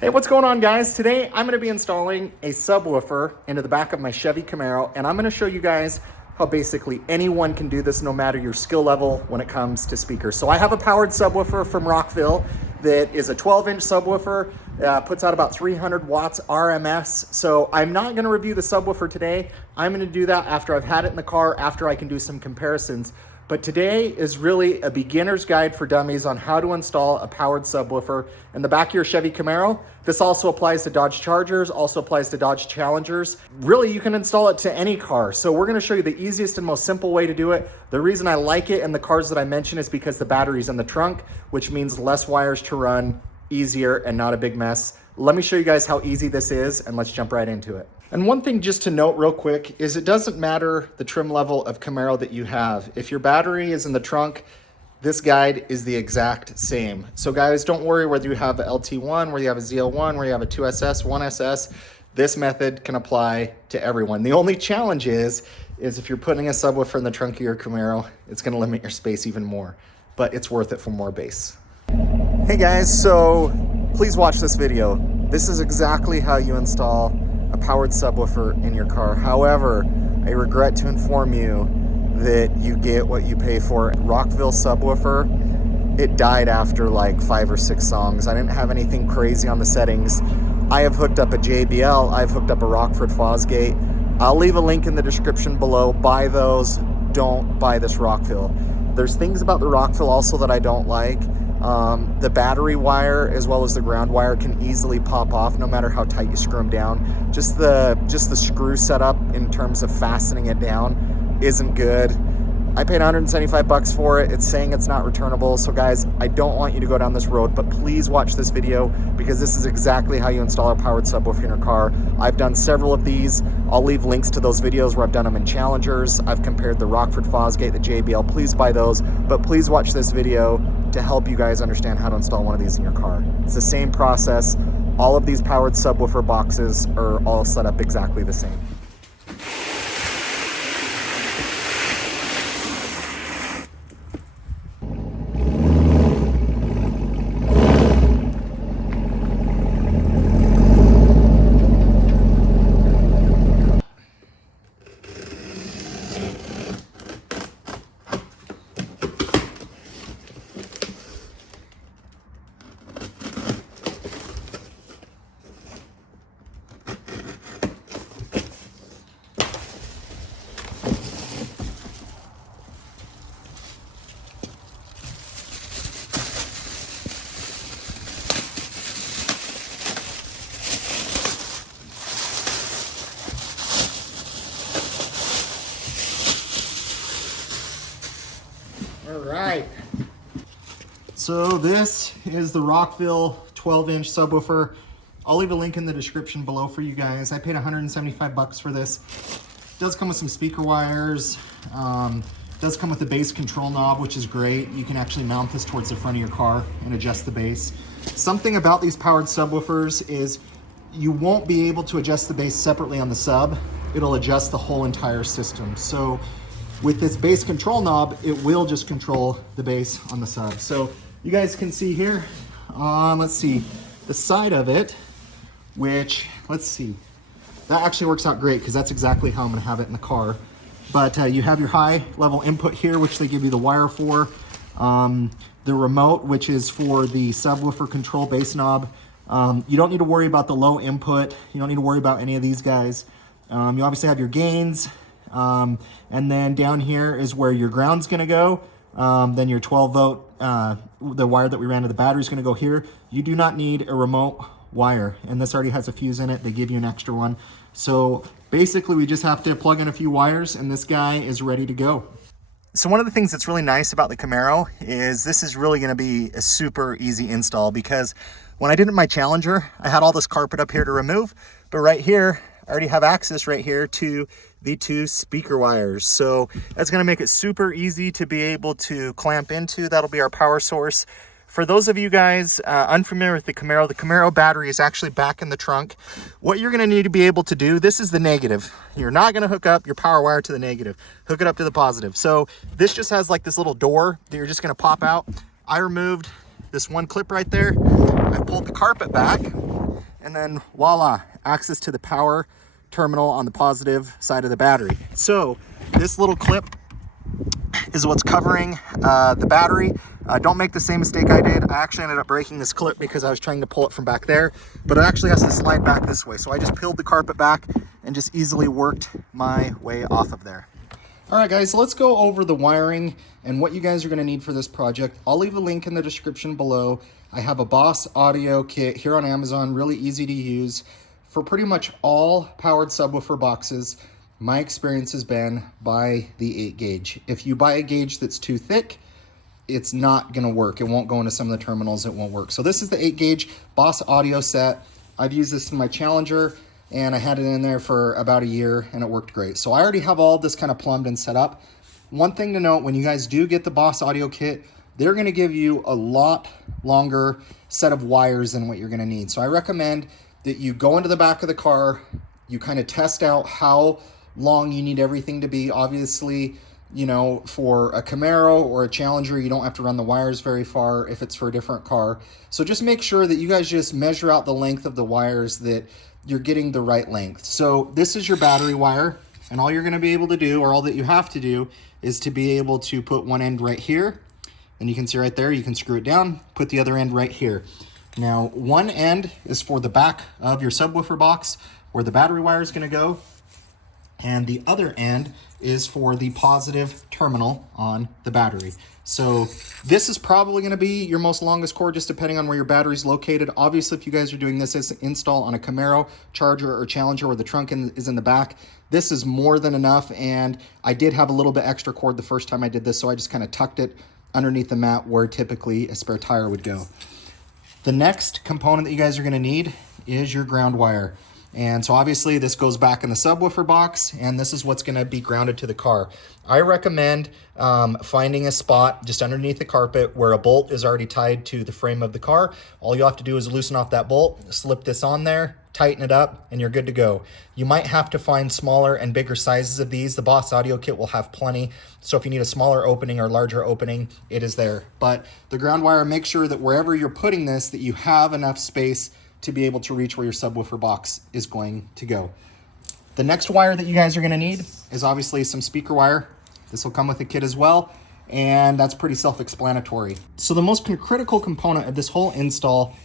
Hey, what's going on, guys? Today I'm going to be installing a subwoofer into the back of my Chevy Camaro, and I'm going to show you guys how basically anyone can do this no matter your skill level when it comes to speakers. So I have a powered subwoofer from Rockville that is a 12-inch subwoofer, puts out about 300 watts RMS. So I'm not going to review the subwoofer today. I'm going to do that after I've had it in the car, after I can do some comparisons. But today is really a beginner's guide for dummies on how to install a powered subwoofer in the back of your Chevy Camaro. This also applies to Dodge Chargers, also applies to Dodge Challengers. Really, you can install it to any car. So we're gonna show you the easiest and most simple way to do it. The reason I like it in the cars that I mentioned is because the battery's in the trunk, which means less wires to run, easier and not a big mess. Let me show you guys how easy this is, and let's jump right into it. And one thing just to note real quick is it doesn't matter the trim level of Camaro that you have. If your battery is in the trunk, this guide is the exact same. So guys, don't worry whether you have a LT1, whether you have a ZL1, whether you have a 2SS, 1SS, this method can apply to everyone. The only challenge is if you're putting a subwoofer in the trunk of your Camaro, it's gonna limit your space even more, but it's worth it for more bass. Hey guys, so please watch this video. This is exactly how you install a powered subwoofer in your car. However, I regret to inform you that you get what you pay for. Rockville subwoofer, it died after like 5 or 6 songs. I didn't have anything crazy on the settings. I have hooked up a JBL, I've hooked up a Rockford Fosgate. I'll leave a link in the description below. Buy those, don't buy this Rockville. There's things about the Rockville also that I don't like. The battery wire as well as the ground wire can easily pop off no matter how tight you screw them down. Just the screw setup in terms of fastening it down isn't good. I paid 175 bucks for it. It's saying it's not returnable. So guys, I don't want you to go down this road, but please watch this video because this is exactly how you install a powered subwoofer in your car. I've done several of these. I'll leave links to those videos where I've done them in Challengers. I've compared the Rockford Fosgate, the JBL. Please buy those, but please watch this video to help you guys understand how to install one of these in your car. It's the same process. All of these powered subwoofer boxes are all set up exactly the same. All right, so this is the Rockville 12-inch subwoofer. I'll leave a link in the description below for you guys. I paid 175 bucks for this. It does come with some speaker wires. Does come with a bass control knob, which is great. You can actually mount this towards the front of your car and adjust the bass. Something about these powered subwoofers is you won't be able to adjust the bass separately on the sub. It'll adjust the whole entire system. So with this bass control knob, it will just control the bass on the sub. So you guys can see here on, let's see, the side of it, which, let's see, that actually works out great because that's exactly how I'm gonna have it in the car. But you have your high level input here, which they give you the wire for. The remote, which is for the subwoofer control bass knob. You don't need to worry about the low input. You don't need to worry about any of these guys. You obviously have your gains. And then down here is where your ground's gonna go. Then your 12 volt, the wire that we ran to the battery is gonna go here. You do not need a remote wire, and this already has a fuse in it. They give you an extra one. So basically we just have to plug in a few wires and this guy is ready to go. So one of the things that's really nice about the Camaro is this is really gonna be a super easy install because when I did it in my Challenger, I had all this carpet up here to remove, but right here, I already have access right here to the 2 speaker wires. So that's gonna make it super easy to be able to clamp into. That'll be our power source. For those of you guys unfamiliar with the Camaro battery is actually back in the trunk. What you're gonna need to be able to do, this is the negative. You're not gonna hook up your power wire to the negative. Hook it up to the positive. So this just has like this little door that you're just gonna pop out. I removed this one clip right there. I pulled the carpet back and then voila, access to the power terminal on the positive side of the battery. So this little clip is what's covering the battery. Don't make the same mistake I did. I actually ended up breaking this clip because I was trying to pull it from back there, but it actually has to slide back this way. So I just peeled the carpet back and just easily worked my way off of there. All right, guys, let's go over the wiring and what you guys are gonna need for this project. I'll leave a link in the description below. I have a Boss audio kit here on Amazon, really easy to use. For pretty much all powered subwoofer boxes, my experience has been buy the 8 gauge. If you buy a gauge that's too thick, it's not gonna work. It won't go into some of the terminals, it won't work. So this is the 8 gauge Boss audio set. I've used this in my Challenger and I had it in there for about a year and it worked great. So I already have all this kind of plumbed and set up. One thing to note, when you guys do get the Boss audio kit, they're gonna give you a lot longer set of wires than what you're gonna need. So I recommend that you go into the back of the car, you kind of test out how long you need everything to be. Obviously, you know, for a Camaro or a Challenger, you don't have to run the wires very far if it's for a different car. So just make sure that you guys just measure out the length of the wires, that you're getting the right length. So this is your battery wire, and all you're gonna be able to do, or all that you have to do, is to be able to put one end right here, and you can see right there, you can screw it down, put the other end right here. Now, one end is for the back of your subwoofer box where the battery wire is gonna go, and the other end is for the positive terminal on the battery. So this is probably gonna be your most longest cord, just depending on where your battery is located. Obviously, if you guys are doing this as an install on a Camaro, Charger, or Challenger where the trunk is in the back, this is more than enough. And I did have a little bit extra cord the first time I did this, so I just kind of tucked it underneath the mat where typically a spare tire would go. The next component that you guys are gonna need is your ground wire. And so obviously this goes back in the subwoofer box, and this is what's gonna be grounded to the car. I recommend finding a spot just underneath the carpet where a bolt is already tied to the frame of the car. All you have to do is loosen off that bolt, slip this on there, tighten it up, and you're good to go. You might have to find smaller and bigger sizes of these. The Boss audio kit will have plenty. So if you need a smaller opening or larger opening, it is there. But the ground wire, make sure that wherever you're putting this, that you have enough space to be able to reach where your subwoofer box is going to go. The next wire that you guys are gonna need is obviously some speaker wire. This will come with the kit as well, and that's pretty self-explanatory. So the most critical component of this whole install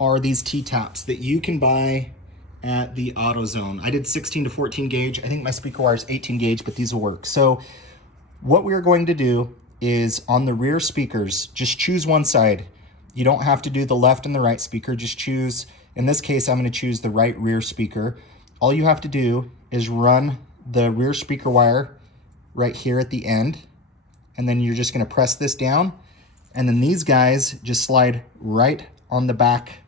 are these T-taps that you can buy at the AutoZone. I did 16 to 14 gauge. I think my speaker wire is 18 gauge, but these will work. So what we're going to do is on the rear speakers, just choose one side. You don't have to do the left and the right speaker, just choose, in this case, I'm gonna choose the right rear speaker. All you have to do is run the rear speaker wire right here at the end, and then you're just gonna press this down, and then these guys just slide right on the back,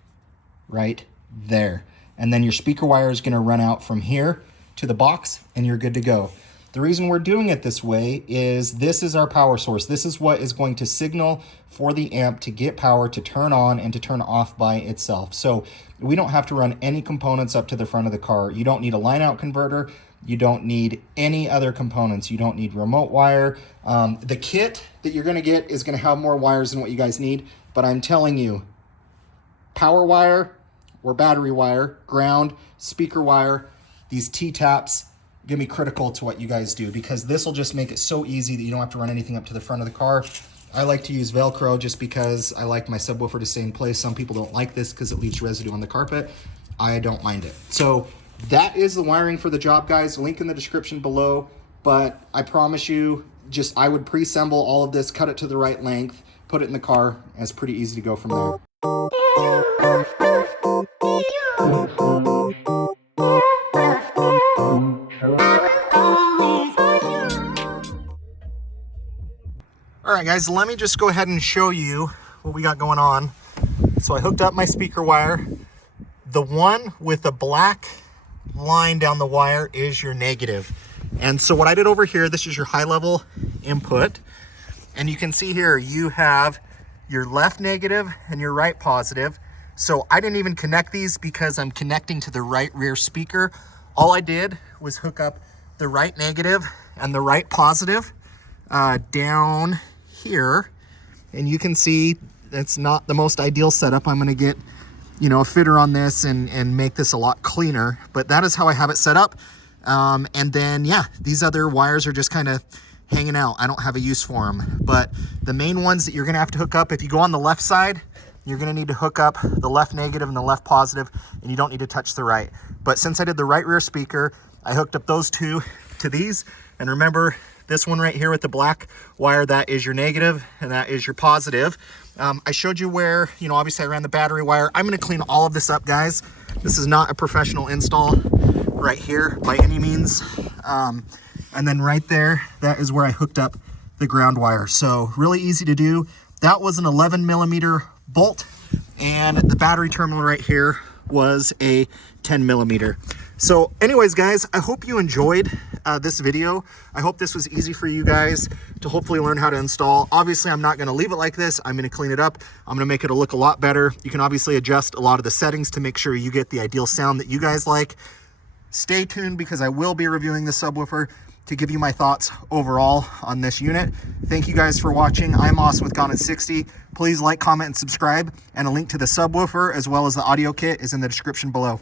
right there. And then your speaker wire is gonna run out from here to the box, and you're good to go. The reason we're doing it this way is this is our power source. This is what is going to signal for the amp to get power to turn on and to turn off by itself. So we don't have to run any components up to the front of the car. You don't need a line out converter. You don't need any other components. You don't need remote wire. The kit that you're gonna get is gonna have more wires than what you guys need, but I'm telling you, power wire or battery wire, ground, speaker wire, these T-taps, gonna be critical to what you guys do, because this will just make it so easy that you don't have to run anything up to the front of the car. I like to use Velcro just because I like my subwoofer to stay in place. Some people don't like this because it leaves residue on the carpet. I don't mind it. So that is the wiring for the job, guys. Link in the description below, but I promise you, I would pre-assemble all of this, cut it to the right length, put it in the car, and it's pretty easy to go from there. All right, guys, let me just go ahead and show you what we got going on. So I hooked up my speaker wire. The one with the black line down the wire is your negative. And so what I did over here, this is your high level input. And you can see here, you have your left negative and your right positive. So I didn't even connect these because I'm connecting to the right rear speaker. All I did was hook up the right negative and the right positive down here. And you can see that's not the most ideal setup. I'm gonna get you know, a fitter on this and make this a lot cleaner, but that is how I have it set up. And then, yeah, these other wires are just kind of hanging out. I don't have a use for them, but the main ones that you're gonna have to hook up, if you go on the left side, you're gonna need to hook up the left negative and the left positive, and you don't need to touch the right. But since I did the right rear speaker, I hooked up those two to these. And remember, this one right here with the black wire, that is your negative and that is your positive. I showed you where, you know, obviously I ran the battery wire. I'm gonna clean all of this up, guys. This is not a professional install right here by any means. And then right there, that is where I hooked up the ground wire. So really easy to do. That was an 11 millimeter bolt, and the battery terminal right here was a 10 millimeter. So anyways, guys, I hope you enjoyed this video. I hope this was easy for you guys to hopefully learn how to install. Obviously, I'm not gonna leave it like this. I'm gonna clean it up. I'm gonna make it look a lot better. You can obviously adjust a lot of the settings to make sure you get the ideal sound that you guys like. Stay tuned because I will be reviewing the subwoofer to give you my thoughts overall on this unit. Thank you guys for watching. I'm Austin with Gone in 60. Please like, comment, and subscribe. And a link to the subwoofer as well as the audio kit is in the description below.